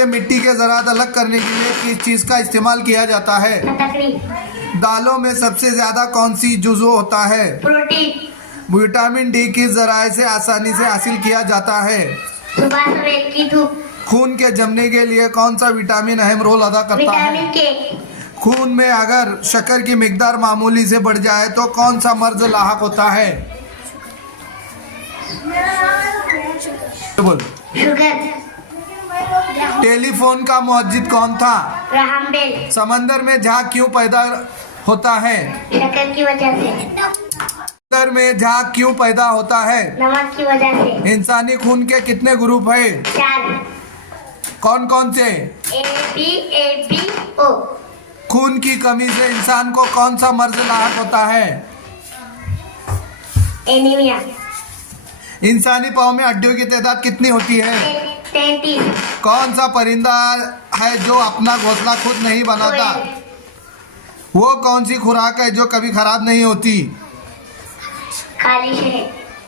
से मिट्टी के ज़रात अलग करने के लिए किस चीज़ का इस्तेमाल किया जाता है? लकड़ी। दालों में सबसे ज़्यादा कौन सी जुज़ो होता है? प्रोटीन। विटामिन डी किस ज़राए से आसानी से हासिल किया जाता है? सुबह सवेर की धूप। खून के जमने के लिए कौन सा विटामिन अहम रोल अदा करता है? विटामिन के। खून में अगर शक्कर की मिकदार मामूली से बढ़ जाए तो कौन सा मर्ज लाहक होता है? बोल। शुगर। टेलीफोन का मुअज्जिद कौन था? Graham Bell. समंदर में झाग क्यों पैदा होता है? शक्कर की वजह से। समंदर में झाग क्यों पैदा होता है? नमक की वजह से। इंसानी खून के कितने ग्रुप है? 4। कौन कौन से? AB O। खून की कमी से इंसान को कौन सा मर्ज लाहक होता है? एनीमिया। इंसानी पाँव में हड्डियों की तादाद कितनी होती है? 33। कौन सा परिंदा है जो अपना घोंसला खुद नहीं बनाता? वो कौन सी खुराक है जो कभी खराब नहीं होती? काली शहद।